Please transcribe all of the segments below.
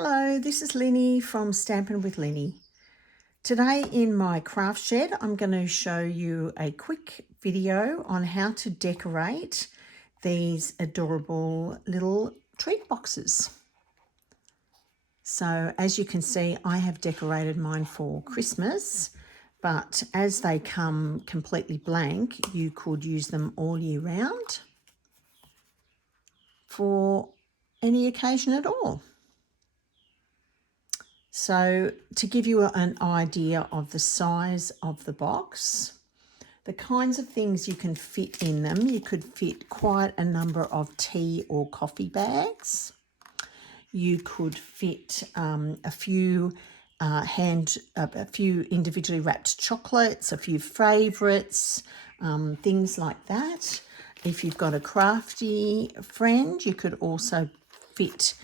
Hello, this is Linny from Stampin' with Linny. Today in my craft shed, I'm going to show you a quick video on how to decorate these adorable little treat boxes. So as you can see, I have decorated mine for Christmas, but as they come completely blank, you could use them all year round for any occasion at all. So to give you an idea of the size of the box, the kinds of things you can fit in them, you could fit quite a number of tea or coffee bags. You could fit a few individually wrapped chocolates, a few favourites, things like that. If you've got a crafty friend, you could also fit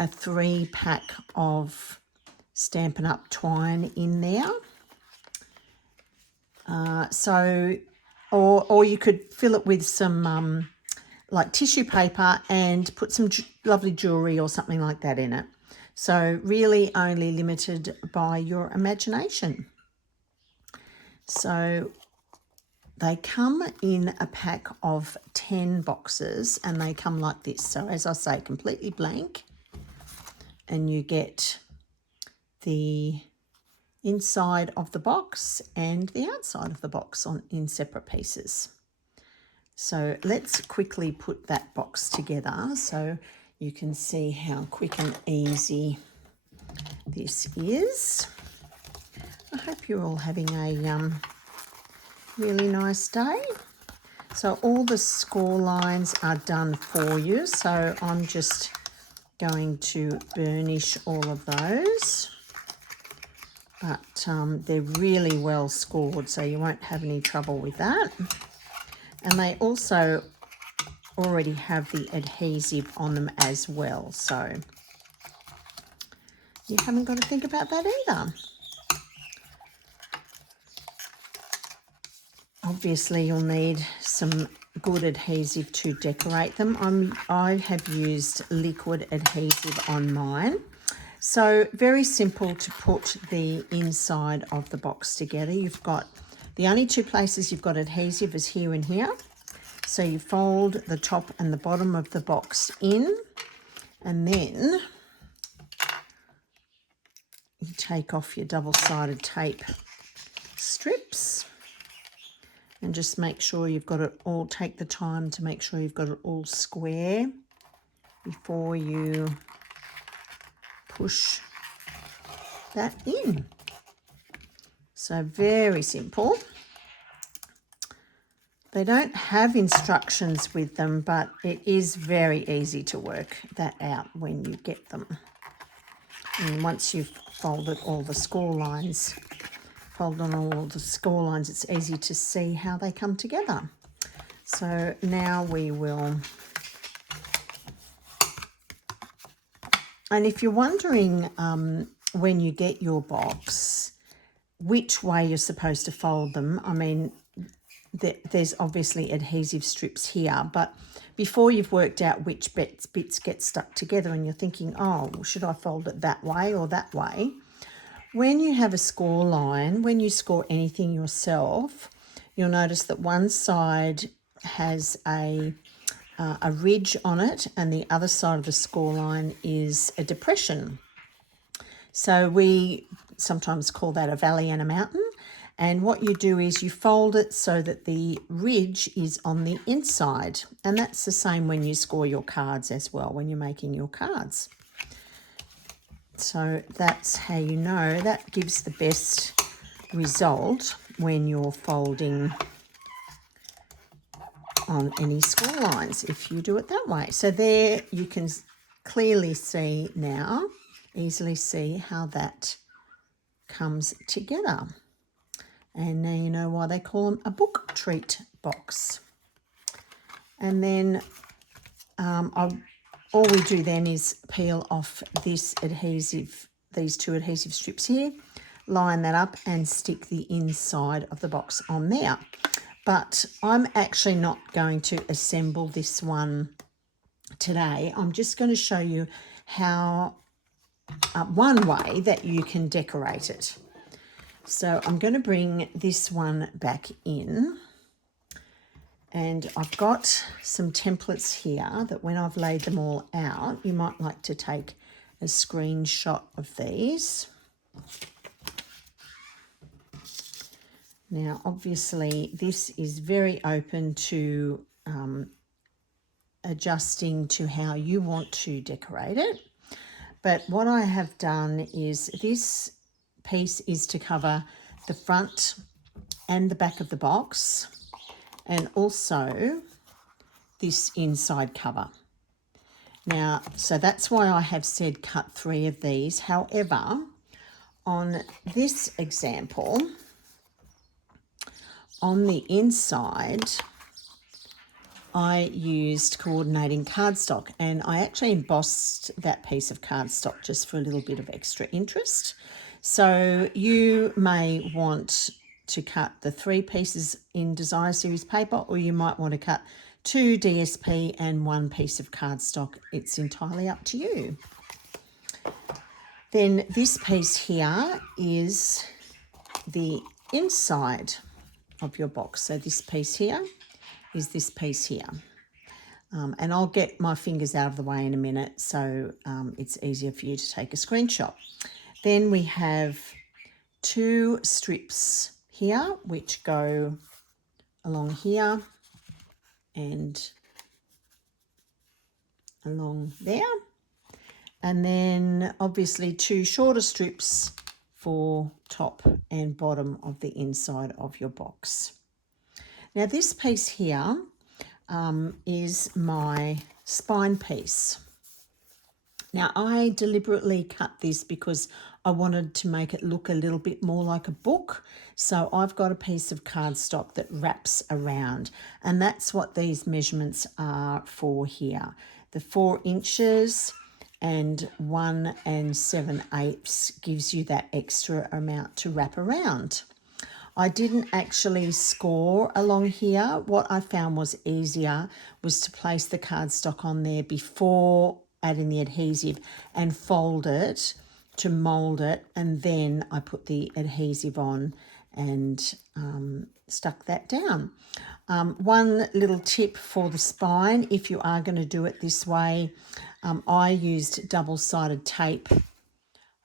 a 3-pack of Stampin' Up! Twine in there. Or you could fill it with some like tissue paper and put some lovely jewellery or something like that in it. So really only limited by your imagination. So they come in a pack of 10 boxes and they come like this. So as I say, completely blank, and you get the inside of the box and the outside of the box in separate pieces. So let's quickly put that box together so you can see how quick and easy this is. I hope you're all having a really nice day. So all the score lines are done for you, so I'm just going to burnish all of those. But they're really well scored, so you won't have any trouble with that. And they also already have the adhesive on them as well, so you haven't got to think about that either. Obviously, you'll need some good adhesive to decorate them. I have used liquid adhesive on mine. So very simple to put the inside of the box together. You've got the only two places you've got adhesive is here and here. So you fold the top and the bottom of the box in, and then you take off your double-sided tape strips and just make sure you've got it all, take the time to make sure you've got it all square before you push that in. So very simple. They don't have instructions with them, but it is very easy to work that out when you get them. And once you've folded all the score lines, it's easy to see how they come together. So now we will. And if you're wondering when you get your box, which way you're supposed to fold them, I mean, there's obviously adhesive strips here, but before you've worked out which bits get stuck together and you're thinking, oh, should I fold it that way or that way? When you have a score line, when you score anything yourself, you'll notice that one side has a ridge on it and the other side of the score line is a depression. So we sometimes call that a valley and a mountain. And what you do is you fold it so that the ridge is on the inside. And that's the same when you score your cards as well, when you're making your cards. So that's how you know. That gives the best result when you're folding on any score lines, if you do it that way. So there you can clearly see now, easily see how that comes together. And now you know why they call them a book treat box. And then all we do then is peel off this adhesive, these two adhesive strips here, line that up and stick the inside of the box on there. But I'm actually not going to assemble this one today. I'm just going to show you how one way that you can decorate it. So I'm going to bring this one back in, and I've got some templates here that when I've laid them all out, you might like to take a screenshot of these. Now, obviously, this is very open to adjusting to how you want to decorate it. But what I have done is this piece is to cover the front and the back of the box, and also this inside cover. Now, so that's why I have said cut 3 of these. However, on this example, on the inside, I used coordinating cardstock, and I actually embossed that piece of cardstock just for a little bit of extra interest. So you may want to cut the 3 pieces in Desire Series paper, or you might want to cut 2 DSP and 1 piece of cardstock. It's entirely up to you. Then this piece here is the inside of your box. So this piece here is this piece here. And I'll get my fingers out of the way in a minute, so it's easier for you to take a screenshot. Then we have 2 strips here which go along here and along there, and then obviously 2 shorter strips for top and bottom of the inside of your box. Now this piece here is my spine piece. Now I deliberately cut this because I wanted to make it look a little bit more like a book. So I've got a piece of cardstock that wraps around, and that's what these measurements are for here. The 4 inches and 1 7/8 gives you that extra amount to wrap around. I didn't actually score along here. What I found was easier was to place the cardstock on there before adding the adhesive and fold it to mould it, and then I put the adhesive on and stuck that down. One little tip for the spine, if you are going to do it this way, I used double-sided tape.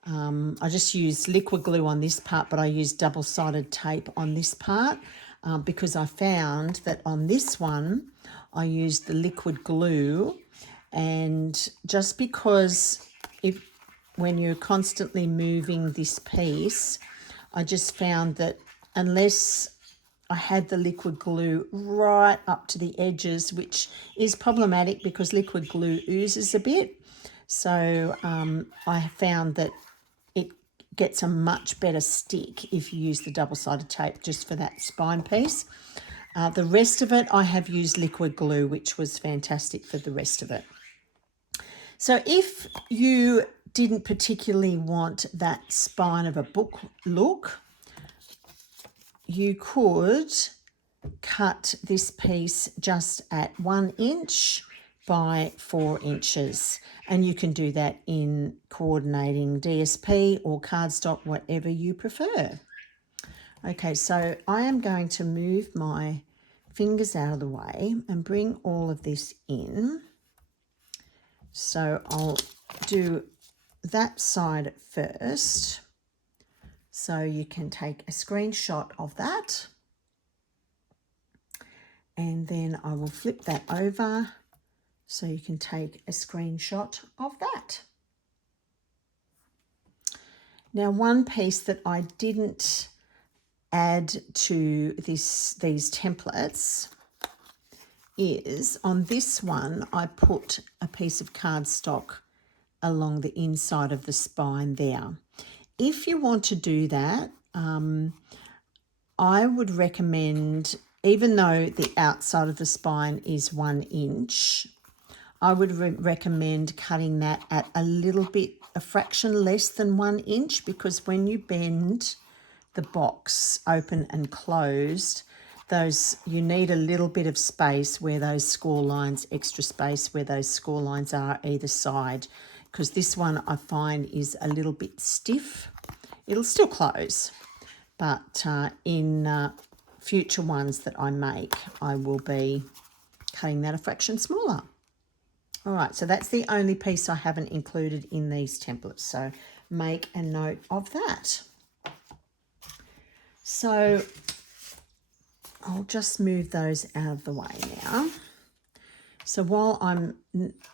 I just used liquid glue on this part, but I used double-sided tape on this part because I found that on this one I used the liquid glue, and just because when you're constantly moving this piece, I just found that unless I had the liquid glue right up to the edges, which is problematic because liquid glue oozes a bit, so I found that it gets a much better stick if you use the double-sided tape just for that spine piece. The rest of it, I have used liquid glue, which was fantastic for the rest of it. So if you didn't particularly want that spine of a book look, you could cut this piece just at 1 inch by 4 inches, and you can do that in coordinating DSP or cardstock, whatever you prefer. Okay, so I am going to move my fingers out of the way and bring all of this in. So I'll do that side first, so you can take a screenshot of that, and then I will flip that over so you can take a screenshot of that. Now, one piece that I didn't add to these templates is on this one I put a piece of cardstock along the inside of the spine there. If you want to do that, I would recommend, even though the outside of the spine is 1 inch, I would recommend cutting that at a fraction less than 1 inch, because when you bend the box open and closed, you need a little bit of space where those score lines, extra space where those score lines are either side, because this one I find is a little bit stiff. It'll still close, but in future ones that I make, I will be cutting that a fraction smaller. All right, so that's the only piece I haven't included in these templates, so make a note of that. So I'll just move those out of the way now. So while I'm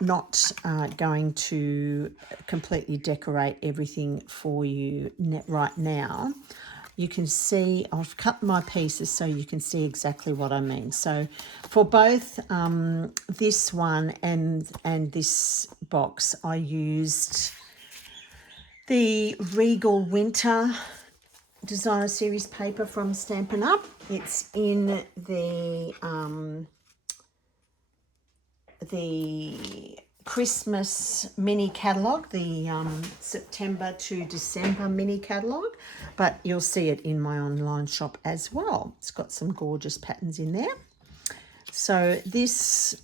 not going to completely decorate everything for you right now, you can see I've cut my pieces so you can see exactly what I mean. So for both this one and this box, I used the Regal Winter Designer Series paper from Stampin' Up. It's in the Christmas mini catalogue, the September to December mini catalogue, but you'll see it in my online shop as well. It's got some gorgeous patterns in there. So this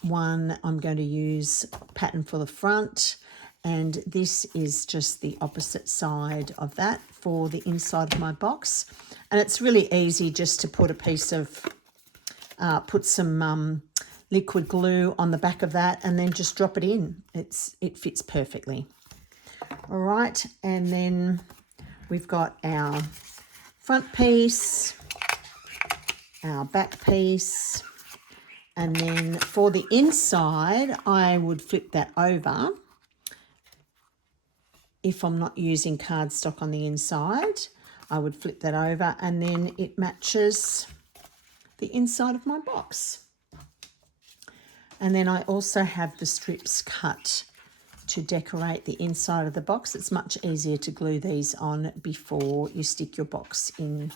one I'm going to use pattern for the front, and this is just the opposite side of that for the inside of my box. And it's really easy just to put a piece of put some liquid glue on the back of that and then just drop it in. It fits perfectly. All right, and then we've got our front piece, our back piece, and then for the inside I would flip that over if I'm not using cardstock on the inside. I would flip that over and then it matches the inside of my box. And then I also have the strips cut to decorate the inside of the box. It's much easier to glue these on before you stick your box in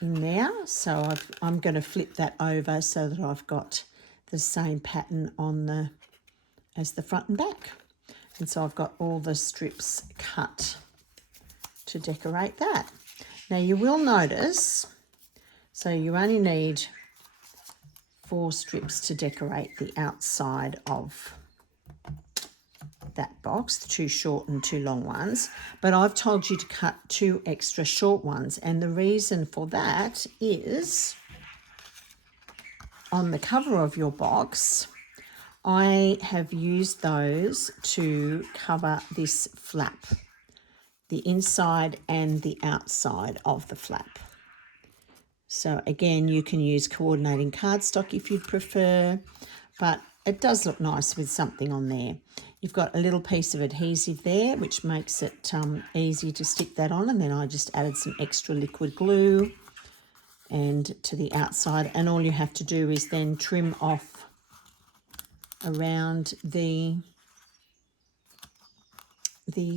there. So I'm going to flip that over so that I've got the same pattern on as the front and back. And so I've got all the strips cut to decorate that. Now you will notice, so you only need 4 strips to decorate the outside of that box, 2 short and 2 long ones, but I've told you to cut 2 extra short ones, and the reason for that is on the cover of your box I have used those to cover this flap, the inside and the outside of the flap. So again, you can use coordinating cardstock if you prefer, but it does look nice with something on there. You've got a little piece of adhesive there, which makes it easy to stick that on, and then I just added some extra liquid glue and to the outside, and all you have to do is then trim off around the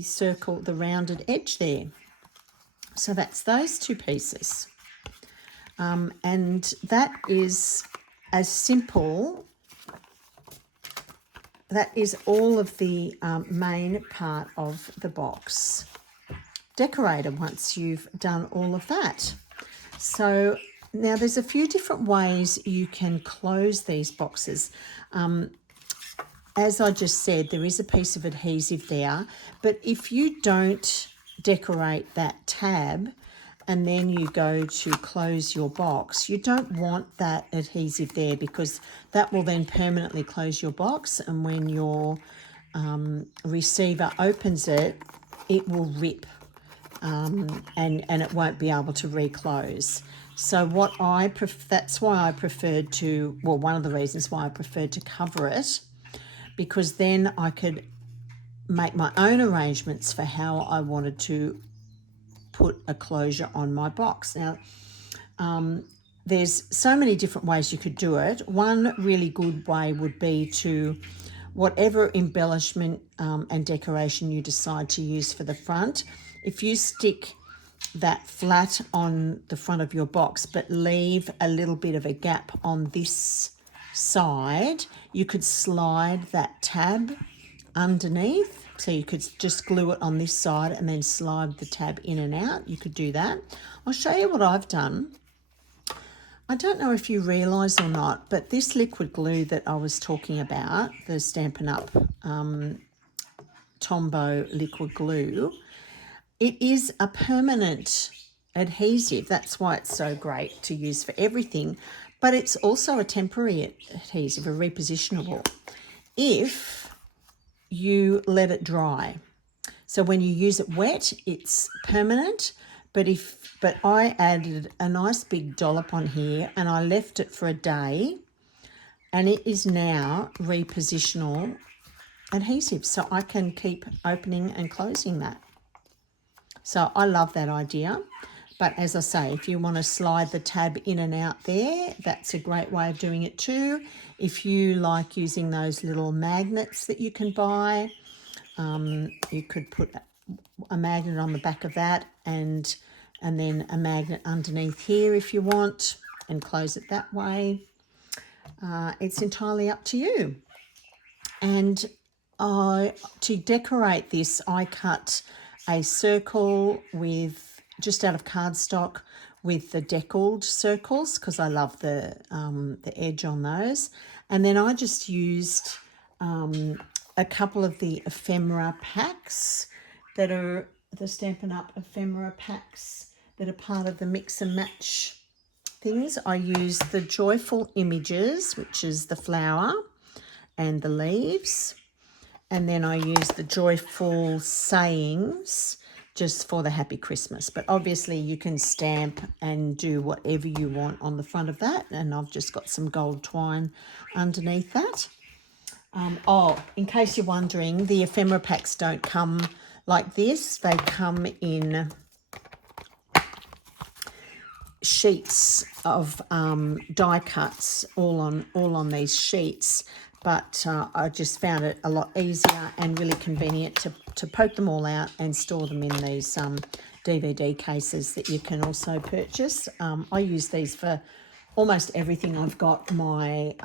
circle, the rounded edge there. So that's those 2 pieces. And that is as simple. That is all of the main part of the box decorated once you've done all of that. So now there's a few different ways you can close these boxes. As I just said, there is a piece of adhesive there, but if you don't decorate that tab and then you go to close your box, you don't want that adhesive there, because that will then permanently close your box, and when your receiver opens it, it will rip and it won't be able to reclose. So that's why I preferred to, well, one of the reasons why I preferred to cover it, because then I could make my own arrangements for how I wanted to put a closure on my box. Now, there's so many different ways you could do it. One really good way would be to, whatever embellishment and decoration you decide to use for the front, if you stick that flat on the front of your box but leave a little bit of a gap on this side, you could slide that tab underneath. So you could just glue it on this side and then slide the tab in and out. You could do that. I'll show you what I've done. I don't know if you realise or not, but this liquid glue that I was talking about, the Stampin' Up Tombow liquid glue. It is a permanent adhesive. That's why it's so great to use for everything. But it's also a temporary adhesive, a repositionable, if you let it dry. So when you use it wet, it's permanent. But I added a nice big dollop on here and I left it for a day, and it is now repositional adhesive. So I can keep opening and closing that. So I love that idea. But as I say, if you want to slide the tab in and out there, that's a great way of doing it too. If you like using those little magnets that you can buy, you could put a magnet on the back of that and then a magnet underneath here if you want, and close it that way. It's entirely up to you. And to decorate this, I cut a circle with just out of cardstock with the deckled circles because I love the edge on those. And then I just used a couple of the ephemera packs that are the Stampin' Up! Ephemera packs that are part of the mix and match things. I used the Joyful Images, which is the flower and the leaves. And then I used the Joyful Sayings just for the Happy Christmas. But obviously you can stamp and do whatever you want on the front of that. And I've just got some gold twine underneath that. In case you're wondering, the ephemera packs don't come like this. They come in sheets of die cuts all on these sheets. But I just found it a lot easier and really convenient to poke them all out and store them in these DVD cases that you can also purchase. I use these for almost everything. I've got my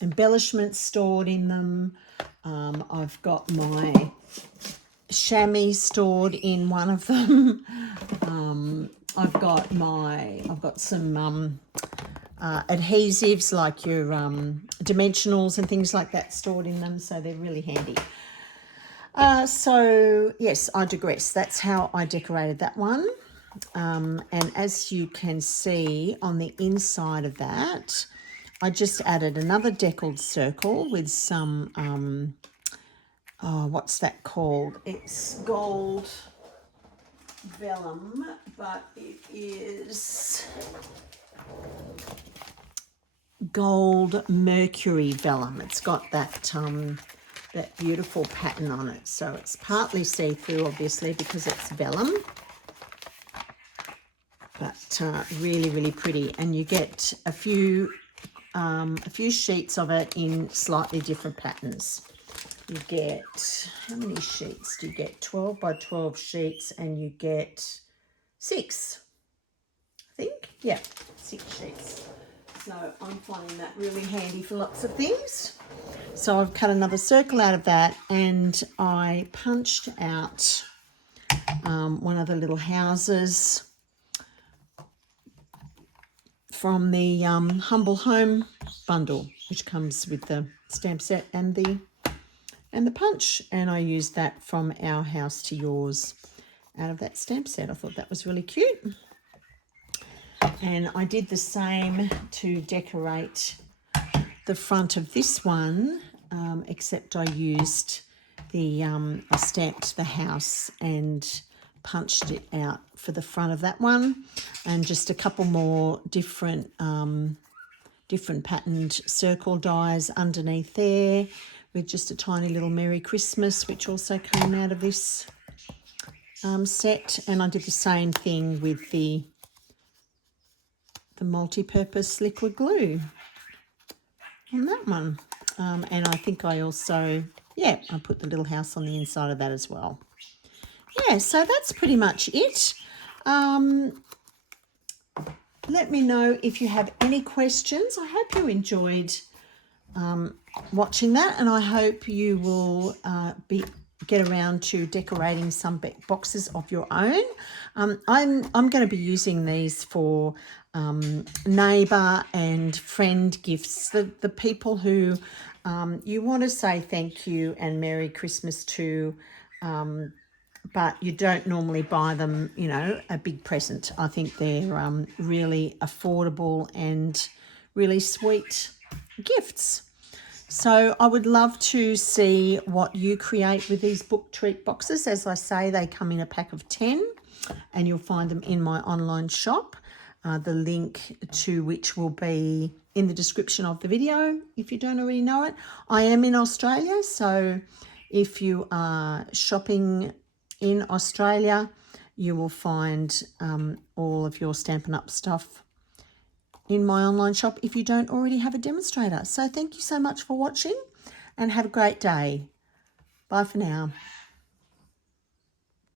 embellishments stored in them. I've got my chamois stored in one of them. I've got some adhesives like your dimensionals and things like that stored in them, so they're really handy. So yes, I digress. That's how I decorated that one. And as you can see on the inside of that, I just added another deckled circle with some, what's that called? It's gold vellum, but it is gold mercury vellum. It's got that that beautiful pattern on it. So it's partly see-through, obviously, because it's vellum, but really, really pretty. And you get a few sheets of it in slightly different patterns. You get, how many sheets do you get? 12 by 12 sheets, and you get 6, I think. Yeah, 6 sheets. So I'm finding that really handy for lots of things. So I've cut another circle out of that, and I punched out one of the little houses from the Humble Home bundle, which comes with the stamp set and the punch, and I used that from Our House to Yours out of that stamp set. I thought that was really cute. And I did the same to decorate the front of this one, except I used I stamped the house and punched it out for the front of that one, and just a couple more different patterned circle dies underneath there with just a tiny little Merry Christmas, which also came out of this set. And I did the same thing with the multi-purpose liquid glue on that one. And I think I also, I put the little house on the inside of that as well. Yeah, so that's pretty much it. Let me know if you have any questions. I hope you enjoyed watching that, and I hope you will get around to decorating some boxes of your own. I'm going to be using these for neighbour and friend gifts. The people who you want to say thank you and Merry Christmas to, but you don't normally buy them, you know, a big present. I think they're really affordable and really sweet gifts. So I would love to see what you create with these book treat boxes. As I say, they come in a pack of 10 and you'll find them in my online shop. The link to which will be in the description of the video if you don't already know it. I am in Australia, so if you are shopping in Australia, you will find all of your Stampin' Up stuff in my online shop if you don't already have a demonstrator. So thank you so much for watching and have a great day. Bye for now.